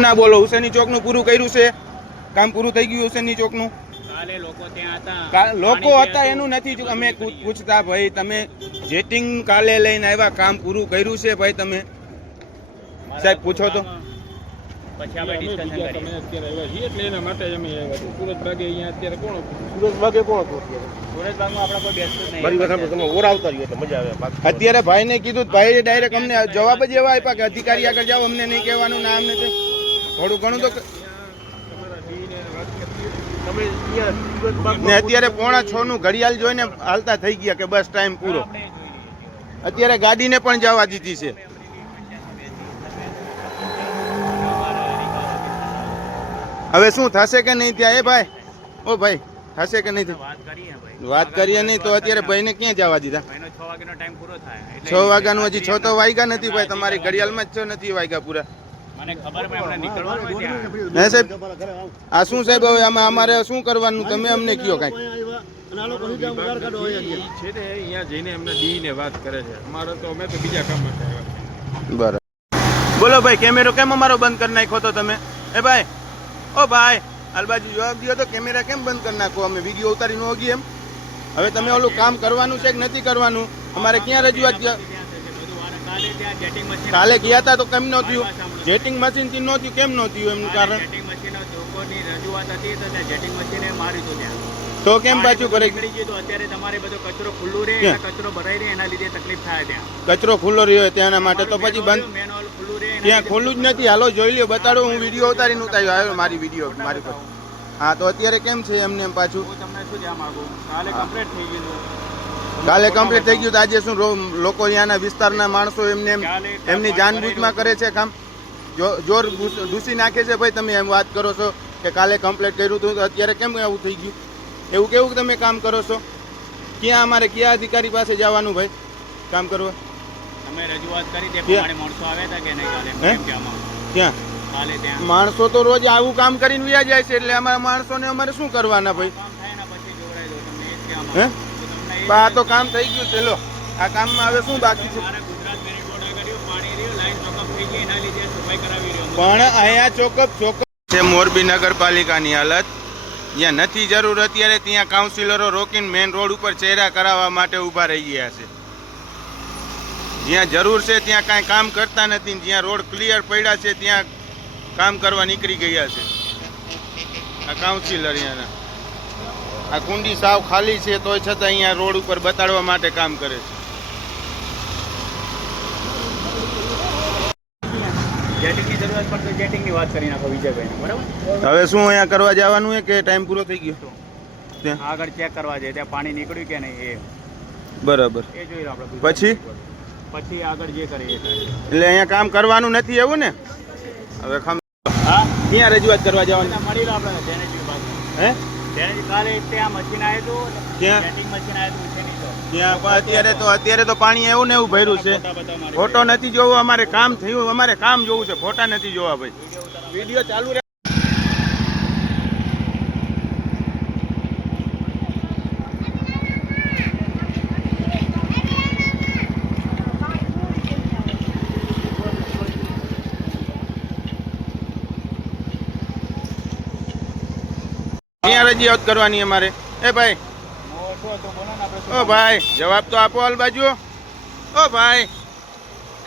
ના બોલો હુસેની ચોકનું પૂરું કર્યું છે. કામ પૂરું થઈ ગયું હુસેની ચોકનું. કાલે લોકો હતા. કા- લોકો હતા એનું નથી જો- અમે પૂછતા ભાઈ તમે જેટિંગ કાલે લઈને આવ્યા કામ પૂરું કર્યું છે ભાઈ તમે? સાહેબ, પૂછો તો. પછી આપણે ડિસ્કશન કરીએ તમે અત્યારે આવ્યા છીએ એટલે એના માટે અમે આવ્યા છીએ. સુરત બાગે અહીંયા અત્યારે કોણ સુરત બાગે કોણ હતું અત્યારે? આપણે કોઈ બેસતું નહીં. મારી વાત તમે ઓરાવતા રહ્યો એટલે મજા આવે અત્યારે ભાઈને કીધું ભાઈ ડાયરેક્ટ અમને જવાબ જ એવા આપ્યા કે અધિકારી આગળ જાઓ અમને નહીં કહેવાનું ના અમને તે થોડું ઘણું તો ને અત્યારે પોણા છ નું ઘડિયાળ જોઈને હાલતા થઈ ગયા કે બસ ટાઈમ પૂરો. અત્યારે ગાડીને પણ જવા દીધી છે. હવે શું થશે કે નહીં ત્યાં? એ ભાઈ ઓ ભાઈ થશે કે નહીં વાત કરીએ નહીં તો અત્યારે ભાઈને ક્યાં જવા દીધા? છ વાગ્યાનું હજી છ તો વાગ્યા નથી ભાઈ તમારી ઘડિયાળમાં જ છ નથી વાગ્યા પૂરા. હે સાહેબ આ શું સાહેબ હવે આમાં અમારે શું કરવાનું? તમે અમને કયો કાંઈ? છે ને અહીંયા જઈને એમને ડી વાત કરે છે. અમારે તો અમે તો બીજા કામ માટે આવ્યા. બરાબર. બોલો ભાઈ કેમેરો કેમ અમારો બંધ કરી નાખ્યો તો તમે? એ ભાઈ ઓ ભાઈ અલબાજી જવાબ દો તો કેમેરા કેમ બંધ કરી નાખો? અમે વીડિયો ઉતારી ન હોગી એમ. હવે તમે ઓલું કામ કરવાનું છે કે નથી કરવાનું? અમારે ક્યાં રજૂઆત કાલે ગયા હતા. તો કેમ ન થયું? જેટિંગ મશીનથી ન કેમ નહોતી એમનું કારણ? જેટિંગ મશીનો ચોકોની રજૂઆત હતી તો ત્યાં જેટિંગ મશીને મારી તો ત્યાં. તો કેમ પાછું કરે નીકળી ગયું તો અત્યારે તમારે બધો કચરો ખુલ્લો રહે કચરો ભરાઈ રહે એના લીધે તકલીફ થાય ત્યાં. કચરો ખુલ્લો રહ્યો તેના માટે તો પછી બંધ ત્યાં ખુલ્લું જ નથી. હાલો જોઈ લ્યો બતાડો હું વીડિયો ઉતારીને ઉતાર્યો. આવ્યો મારી વીડિયો મારી પર. હા તો અત્યારે કેમ છે એમને એમ પાછું? તમને શું જવા માંગુ? કાલે કમ્પ્લીટ થઈ ગયું કાલે કમ્પ્લીટ થઈ ગયું તો આજે શું લોકો અહીંયાના વિસ્તારના માણસો એમને એમની જાનબૂજમાં કરે છે કામ? જોર ઘૂસ- નાખે છે ભાઈ તમે એમ વાત કરો છો કે કાલે કમ્પ્લેટ કર્યું હતું તો અત્યારે કેમ આવું થઈ ગયું? એવું કેવું તમે કામ કરો છો? ક્યાં અમારે ક્યાં અધિકારી પાસે જવાનું ભાઈ કામ કરવા? અમે રજૂઆત કરી તે? પ્રમાણે માણસો આવ્યા હતા કે નહીં કાલે? કેમ કે ક્યાં? કાલે ત્યાં. માણસો તો રોજ આવું કામ કરીને વ્યા જાય છે એટલે અમારા માણસોને અમારે શું કરવાના ભાઈ? હે? આ તો કામ થઈ ગયું ચલો આ કામમાં હવે શું બાકી છે મારે ગુજરાત મેરીગોલ્ડ કર્યું પાણી રહ્યું લાઈન ચોકઅપ થઈ ગઈ એના લીધે સફાઈ કરાવી રહ્યો પણ અહીંયા ચોકઅપ ચોકઅપ છે મોરબી નગરપાલિકાની હાલત. જ્યાં નથી જરૂર, અત્યારે ત્યાં કાઉન્સિલરો રોકીને મેઇન રોડ ઉપર ચહેરા કરાવવા માટે ઊભા રહી ગયા છે. જ્યાં જરૂર છે ત્યાં કાંઈ કામ કરતા નથી જ્યાં રોડ ક્લિયર પડ્યા છે ત્યાં કામ કરવા નીકળી ગયા છે. આ કાઉન્સિલર અહીંયાના. આ કુંડી સાવ ખાલી છે, તોય છતાં અહીંયા રોડ ઉપર બતાડવા માટે કામ કરે છે. જેટિંગની જરૂરત પડશે જેટિંગની વાત કરી નાખો વિજયભાઈને બરાબર? હવે શું અહીંયા કરવા જવાનું છે કે ટાઈમ પૂરો થઈ ગયો? આગળ ચેક કરવા જાય ત્યાં પાણી નીકળ્યું કે નહીં એ? બરાબર. એ જોઈ આપણે પછી? પછી આગળ જે કરીએ એટલે અહીંયા કામ કરવાનું નથી એવું ને? હવે ખમ હા? ત્યાં રજૂઆત કરવા જવાની? મળી લો આપણે જેનેજી વિભાગ હે? જેનેજી કાલે ત્યાં મશીન આવ્યું હતું ત્યાં મશીન આવ્યું હતું ત્યાં અત્યારે તો અત્યારે તો પાણી એવું ને એવું ભર્યું છે. ફોટા નથી જોવો, અમારે કામ થયું, અમારે કામ જોવું છે, ફોટા નથી જોવા ભાઈ. વીડિયો ચાલુ રહે. ક્યાં રજૂઆત કરવાની અમારે? એ ભાઈ ઓ ભાઈ જવાબ તો આપો હાલ બાજુ ઓ ભાઈ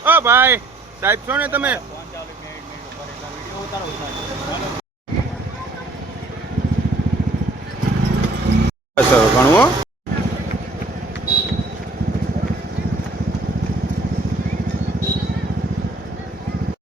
ઓ ભાઈ સાહેબ છો ને તમે? સર ઘણું